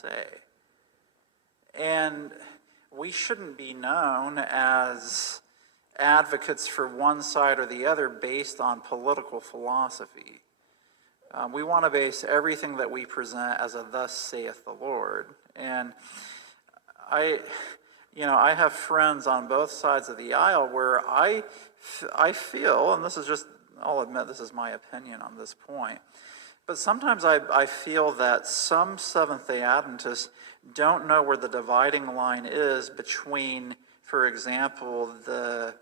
say. And we shouldn't be known as advocates for one side or the other based on political philosophy. We want to base everything that we present as a "thus saith the Lord." And I have friends on both sides of the aisle where I feel, and I'll admit this is my opinion on this point, but sometimes I feel that some Seventh-day Adventists don't know where the dividing line is between, for example, the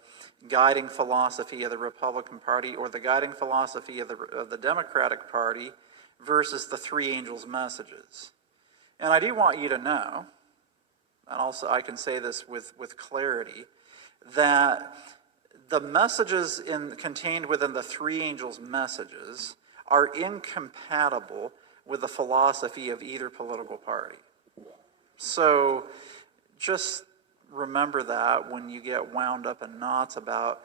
guiding philosophy of the Republican Party or the guiding philosophy of the Democratic Party versus the three angels' messages. And I do want you to know, and also I can say this with clarity, that the messages contained within the three angels' messages are incompatible with the philosophy of either political party. So just remember that when you get wound up in knots about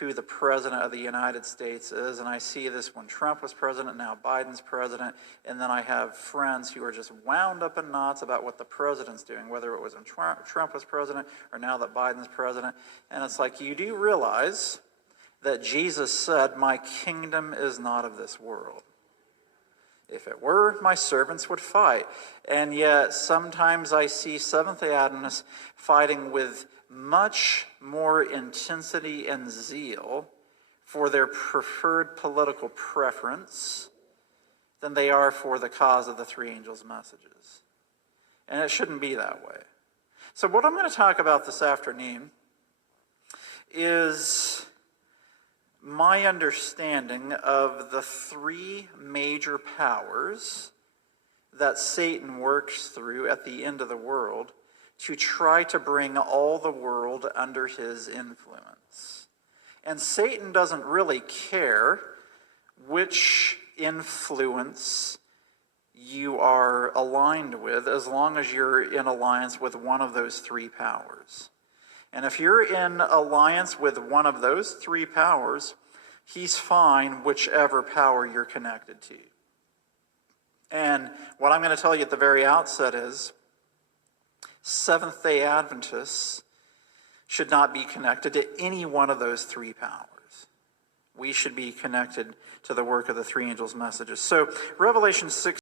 who the president of the United States is. And I see this when Trump was president, now Biden's president. And then I have friends who are just wound up in knots about what the president's doing, whether it was when Trump was president or now that Biden's president. And it's like, you do realize that Jesus said, "My kingdom is not of this world. If it were, my servants would fight." And yet sometimes I see Seventh-day Adventists fighting with much more intensity and zeal for their preferred political preference than they are for the cause of the three angels' messages. And it shouldn't be that way. So what I'm going to talk about this afternoon is my understanding of the three major powers that Satan works through at the end of the world to try to bring all the world under his influence. And Satan doesn't really care which influence you are aligned with as long as you're in alliance with one of those three powers. And if you're in alliance with one of those three powers, he's fine whichever power you're connected to. And what I'm going to tell you at the very outset is Seventh-day Adventists should not be connected to any one of those three powers. We should be connected to the work of the three angels' messages. So Revelation 6